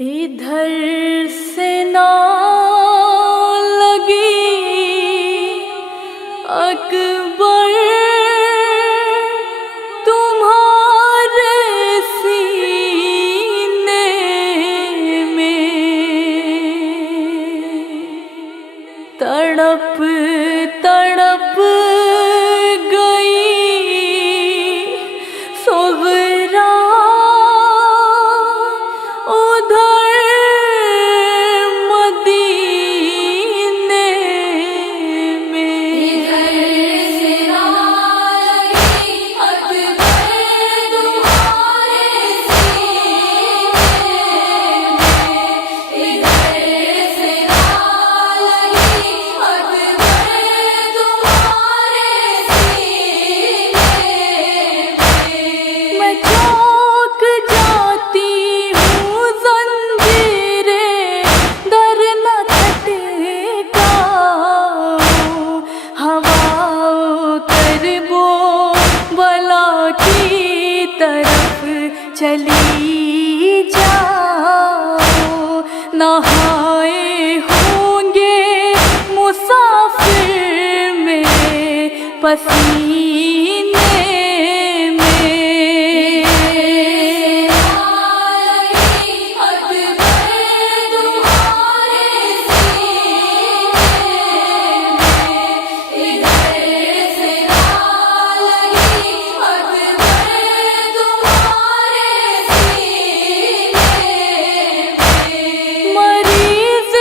ادھر سے نہ لگی اکبر تمہارے سینے میں، تڑپ تڑپ گئی صغرا ادھر مدینے میں۔ ادھر سے نہ لگی اکبر تمہارے سینے میں، ادھر سے نہ لگی اکبر تمہارے سینے میں۔ میں چوک جاتی ہوں زنجیریں در نہ کھٹکاؤں، ہوا کرب و بلا کی طرف چلی جاؤ، نہائے ہوں گے مسافر میرے پسینے میں۔ مریض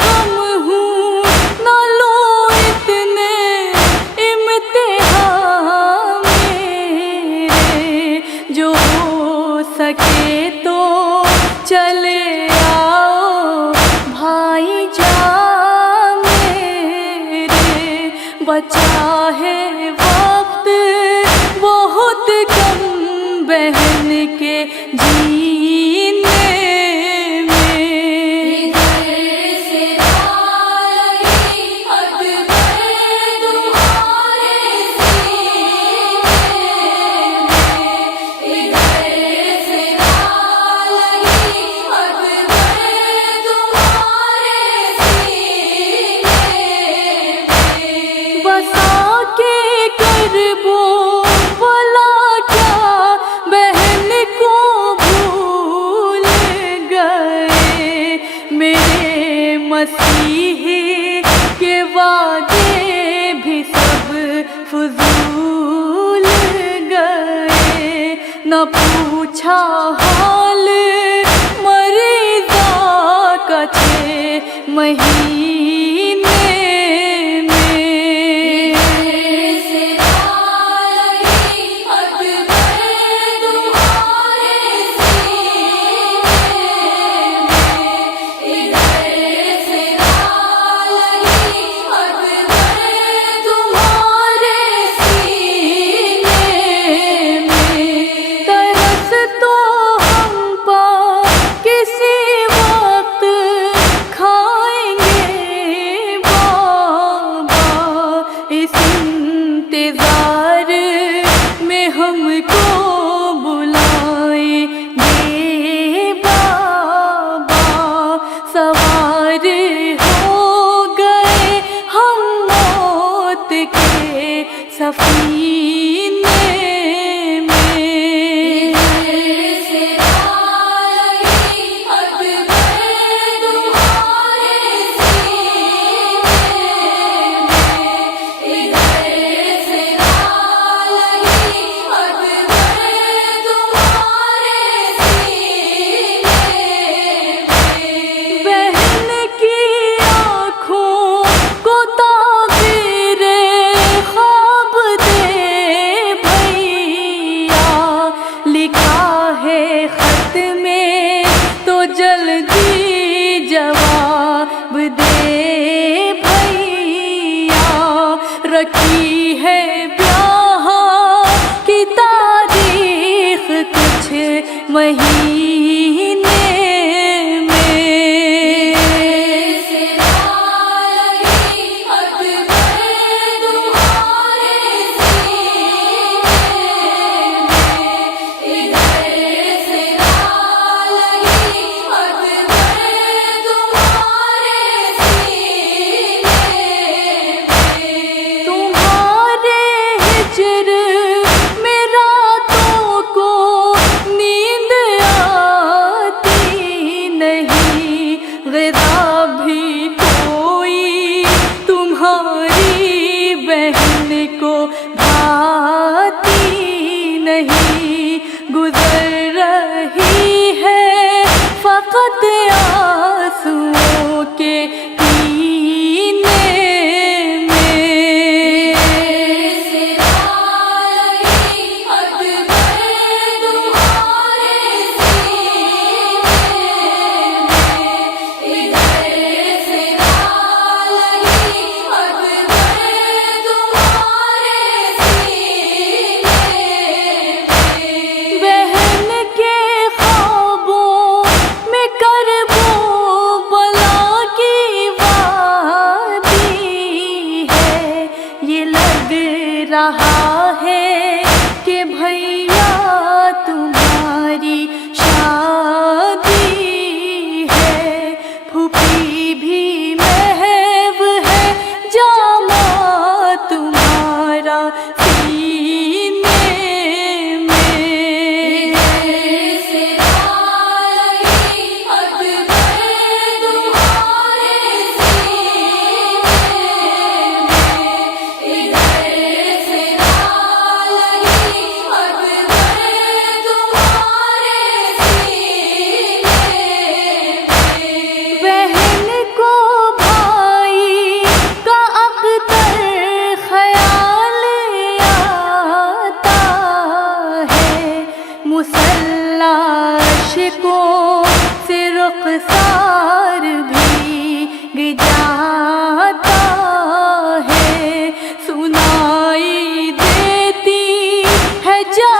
غم ہوں نہ لو اتنے امتحان میرے، جو ہو سکے تو چلے آؤ بھائی جان میرے، بچا ہے وقت بہت کم بہن کے جینے میں۔ ادھر سے نہ لگی اکبر تمہارے سینے میں، ادھر سے نہ لگی اکبر تمہارے سینے میں۔ بسا کے کرب و بلا کیا بہن کو بھول گئے، میرے مسیحی کے وعدے بھی سب فضول گئے، نہ پوچھا حال مریضہ کا 6 مہینے میں۔ سے نہ لگی اکبر تمہارے سینے میں، ادھر سے نہ لگی اکبر تمہارے سینے میں۔ ترس تو ہم پا کسی وقت کھائیں گے بابا، اس انتظار میں ہم کو بلائیں گے بابا، سوار ہو گئے ہم موت کے سفینے میں۔ سے نہ لگی اکبر تمہارے سینے میں، ادھر سے نہ لگی اکبر تمہارے سینے میں۔ بہن کی آنکھوں کو تعبیر خواب دے بھیا، لکھا ہے خط میں تو جلدی جواب دے بھیا، رکھی ہے بیاہ کی تاریخ کچھ مہینے میں۔ سے نہ لگی اکبر تمہارے سینے میں، ادھر سے نہ لگی اکبر بھاتی نہیں، گزر رہی ہے فقط آنسوؤں کے پینے میں۔ بہن کے خوابوں میں کربوں بلا کی وادی ہے، یہ لگ رہا ہے کہ بھیا تمہاری شادی ہے، پھوپھی بھی محو ہے جامع تمہارا سینے میں۔ بہن کو بھائی کا اکثر خیال آتا ہے، مسلح عاشقوں سے رخسار بھیگ جاتا ہے، سنائی دیتی ہے جا